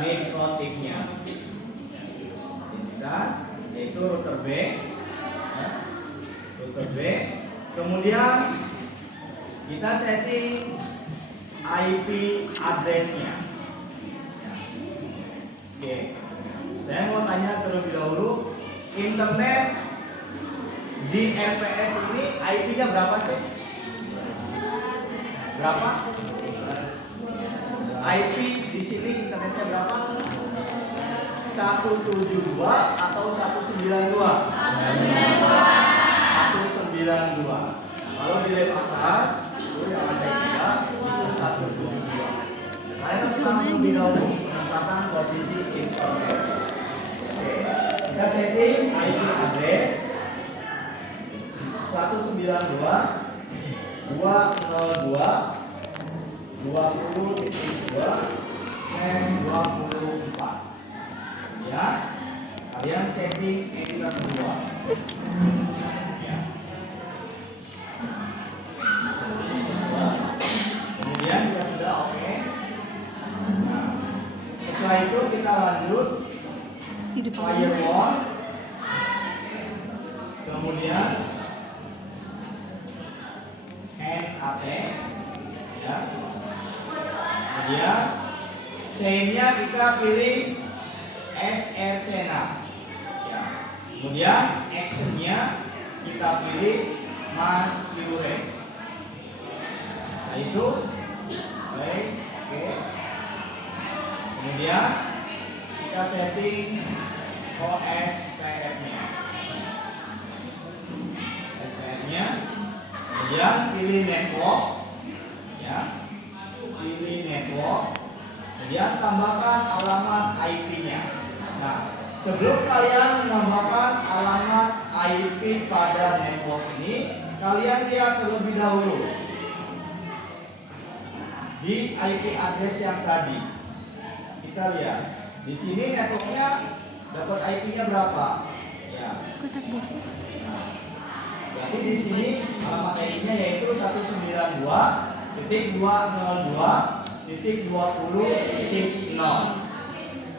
nekrotiknya. Identitas yaitu router B, ya, router B. Kemudian kita setting IP address-nya. Ya. Oke, saya mau tanya terlebih dahulu, internet di RPS ini IP-nya berapa sih? Berapa? IP di sini internetnya berapa? 172 atau 192? 192. Kalau di lab atas itu yang ada 3 itu 172. Kalian harus lebih dahulu penempatan posisi internet. Oke, kita setting IP address 192 202 20.2/24. Ya, kalian setting editor kedua. Ya. Kemudian kita sudah oke. Nah, setelah itu kita lanjut firewall. Kemudian NAT, ya. Kemudian chain-nya kita pilih SRCNAT, ya. Kemudian action-nya kita pilih masquerade. Nah itu baik, oke. Kemudian kita setting OSPF-nya. SPF-nya. Kemudian pilih network, ya. Pilih network. Kemudian tambahkan alamat IP-nya. Nah, sebelum kalian menambahkan alamat IP pada network ini, kalian lihat terlebih dahulu di IP address yang tadi. Kita lihat di sini networknya dapat IP-nya berapa? Ya. Nah, berarti di sini alamat IP-nya yaitu 192.202.20.0.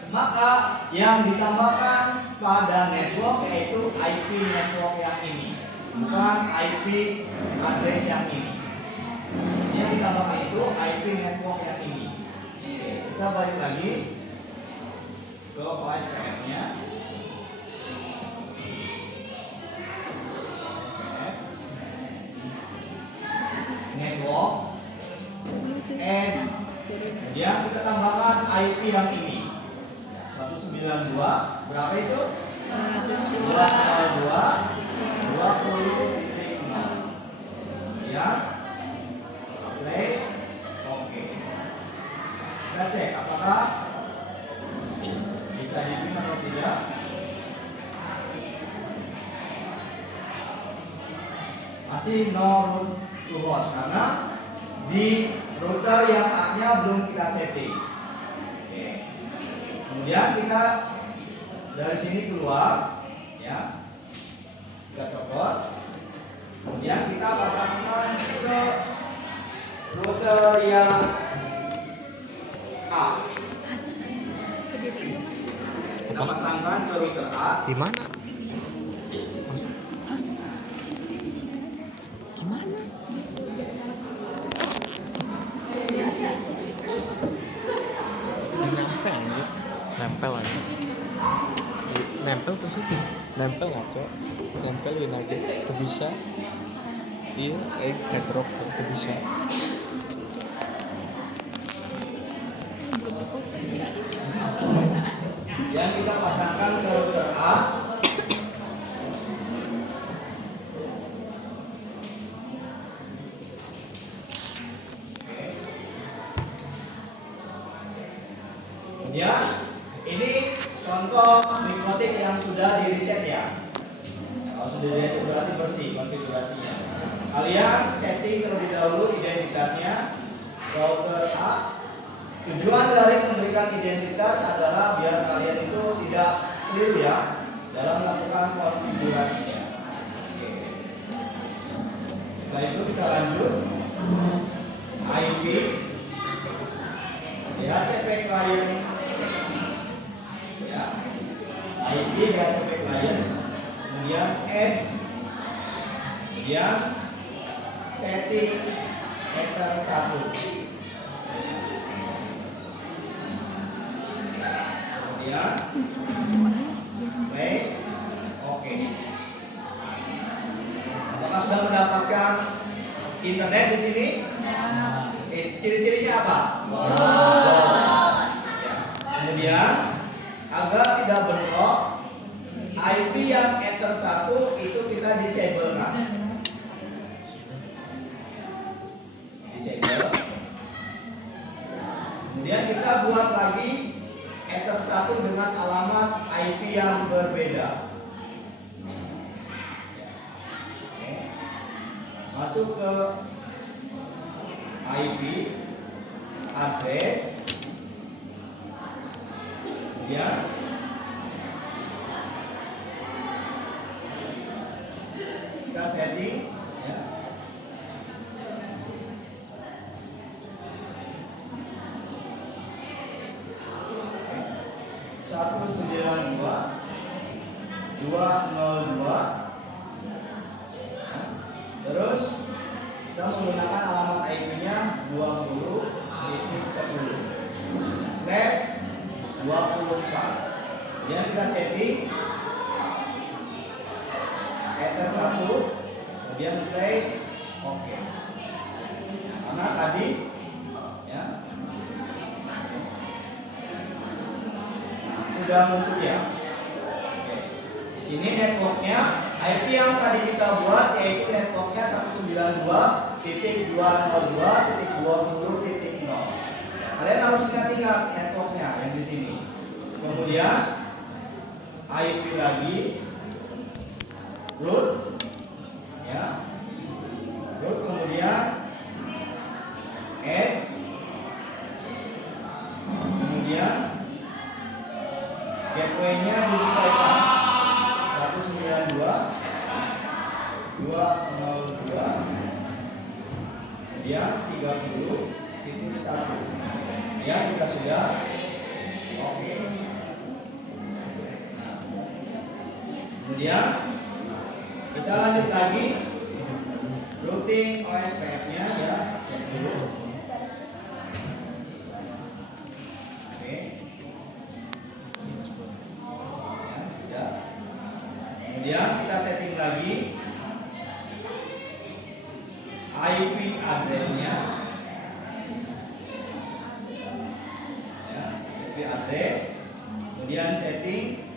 Maka yang ditambahkan pada network yaitu IP network yang ini, bukan IP address yang ini. Yang ditambahkan itu IP network yang ini. Oke, kita balik lagi ke OSPF-nya. Network and kemudian kita tambahkan IP yang ini 192 berapa itu? 202.20.0. Ya, play. Oke, kita cek apakah bisa nyambung atau tidak. Masih no root to host karena di router yang A-nya belum kita setting. Oke. Kemudian kita dari sini keluar, ya. Kita copot. Kemudian kita pasangkan ke router yang A. Kita pasangkan ke router A. Di mana? Gimana? Nempel aja. Nempel aja. Nempel terus itu. Nempel aja. Nempel aja. Itu bisa. Iya, kacrok itu bisa. Yang kita pasangkan ke router A. Ya, ini contoh nekrotik yang sudah di reset ya. Kalau sudah di reset berarti bersih konfigurasinya. Kalian setting terlebih dahulu identitasnya router A. Tujuan dari memberikan identitas adalah biar kalian itu tidak keliru ya dalam melakukan konfigurasinya. Setelah itu kita lanjut IP DHCP client IP DHCP client, kemudian add, kemudian setting ether 1, kemudian play, oke. Apakah sudah mendapatkan internet di sini? Ciri-cirinya apa? Kemudian agar tidak bentrok, IP yang ether 1 itu kita disablekan. Disable. Kemudian kita buat lagi ether 1 dengan alamat IP yang berbeda. Oke. Masuk ke IP address, kemudian kita setting ya. Oke. 192.202. Terus kita menggunakan alamat IP-nya 20.10/24. Kemudian kita setting ether 1, kemudian play, oke. Karena tadi ya sudah muncul ya. Oke. Di sini networknya IP yang tadi kita buat yaitu networknya 192.202.20.0. Kalian harus ingat networknya yang di sini. Kemudian IP lagi root ya. Root kemudian add, kemudian gateway-nya disesuaikan 192.202, kemudian 30.1. Ya, kita sudah oke. Kemudian kita lanjut lagi routing OSPF-nya ya, cek dulu. Oke. Ya, sudah. Kemudian kita setting lagi IP address-nya. Ya, IP address. Kemudian setting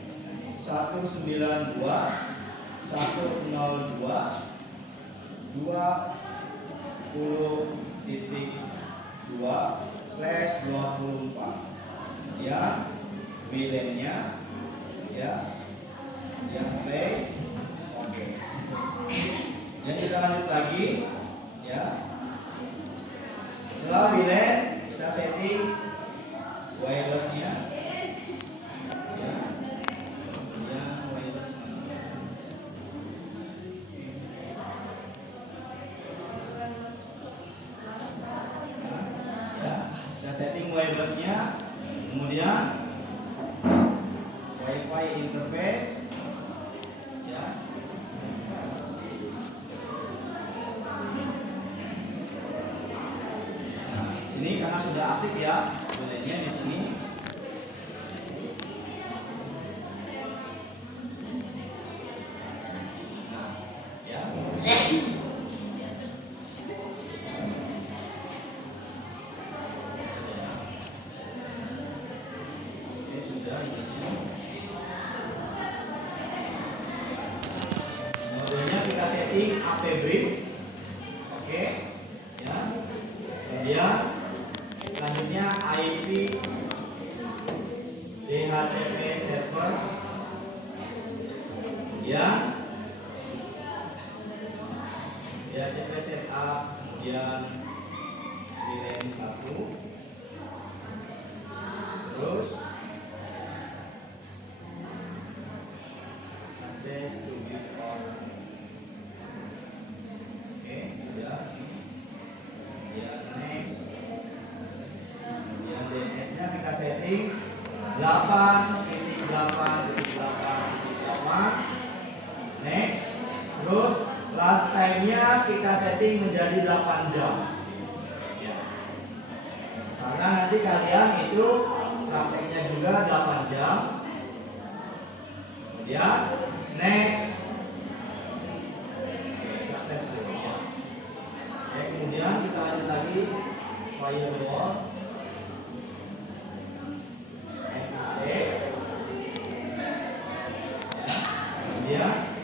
192.1.20.2/24 ya, VLAN-nya ya, yang play, oke. Dan kita lanjut lagi ya. Setelah VLAN kita setting wireless-nya ya. Setting wireless-nya, kemudian Wi-Fi interface ya. Nah, sini karena sudah aktif ya, VLAN-nya di sini. Nah, ya. Modelnya kita setting AP bridge, oke, ya. Kemudian selanjutnya IP DHCP server, kemudian DHCP setup, kemudian VLAN 1, terus address to be on. Oke, sudah. Kemudian next. Kemudian DNS-nya kita setting 8.8.8 Next. Terus last time-nya kita setting menjadi 8 jam. Ya. Karena nanti kalian itu prakteknya juga 8 jam. Kemudian next. Sukses dulu ya. Oke, kemudian kita lanjut lagi firewall. Kemudian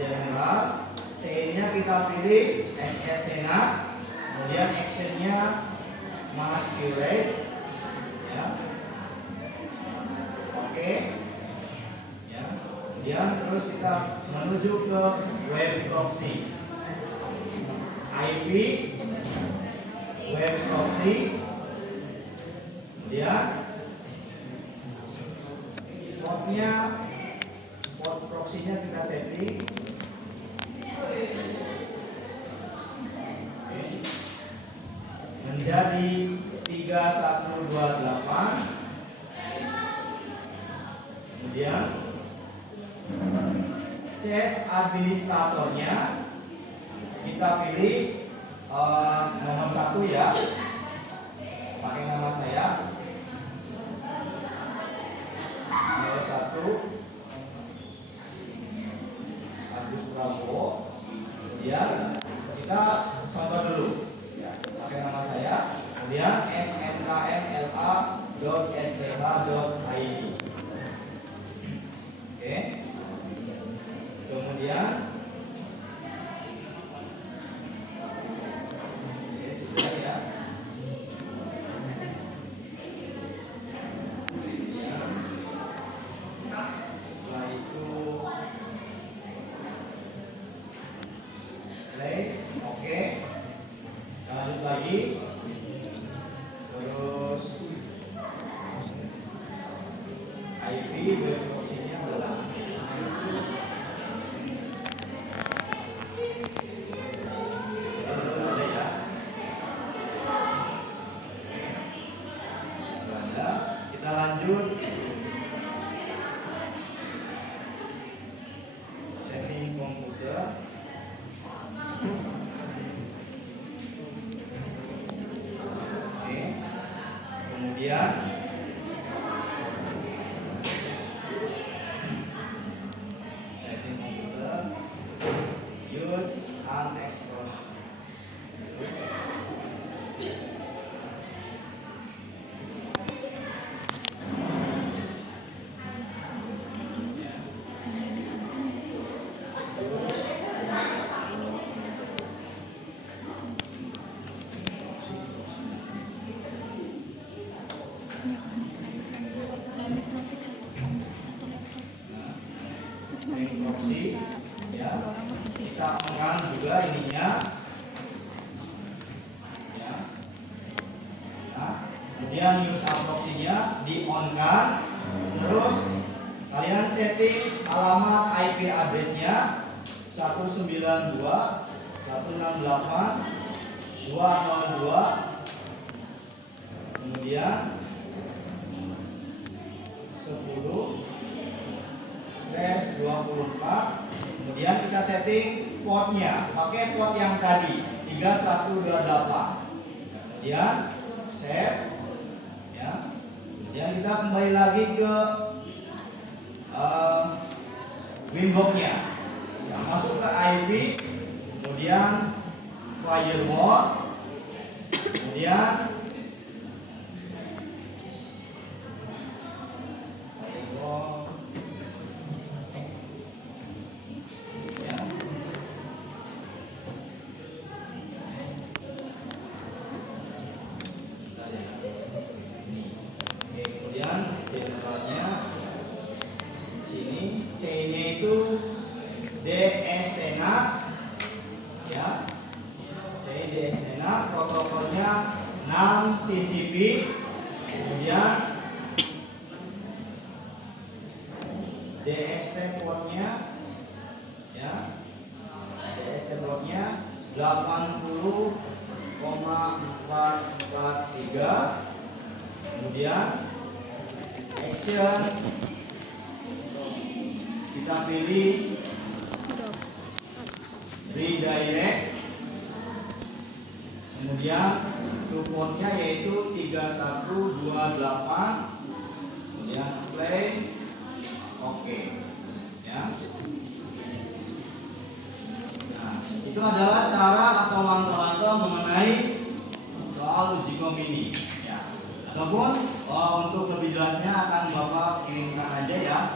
general, C-nya kita pilih SR Senat, kemudian actionnya masquerade, ya, oke, ya, kemudian terus kita menuju ke web proxy, IP, web proxy, kemudian portnya, port proxy-nya kita setting. Menjadi 3128. Kemudian cache administratornya kita pilih nomor 1 ya, pakai nama saya. Nomor 1 Agus Prabowo. Kemudian kita contoh dulu ya, pakai nama saya. Kemudian smkmla.sch.id. Oke. Kemudian sudah ya. Setelah itu play, oke. Lanjut lagi. Terus IP web proxy-nya adalah ada ya. Ada. Kita lanjut. Setting komputer. Oke. Kemudian setting komputer, use unexplored. Proxy ya, kita on juga ininya ya. Nah, kemudian use proxy-nya di on kan, terus kalian setting alamat IP address-nya 192.168.202, kemudian 10/24. Kemudian kita setting portnya, pakai port yang tadi 3128. Kemudian save, ya. Kemudian kita kembali lagi ke Winbox-nya. Ya, masuk ke IP, kemudian firewall, kemudian generalnya sini, C-nya itu DS Tenat ya. C DS Tenat, protokolnya 6 TCP. Kemudian DSP portnya ya. DSP portnya 80,443. Kemudian action, kita pilih redirect, kemudian supportnya yaitu 3128, kemudian play, oke, ya. Nah, itu adalah cara atau langkah-langkah mengenai soal uji kom ini, ya. Ataupun untuk lebih jelasnya akan Bapak kirimkan aja ya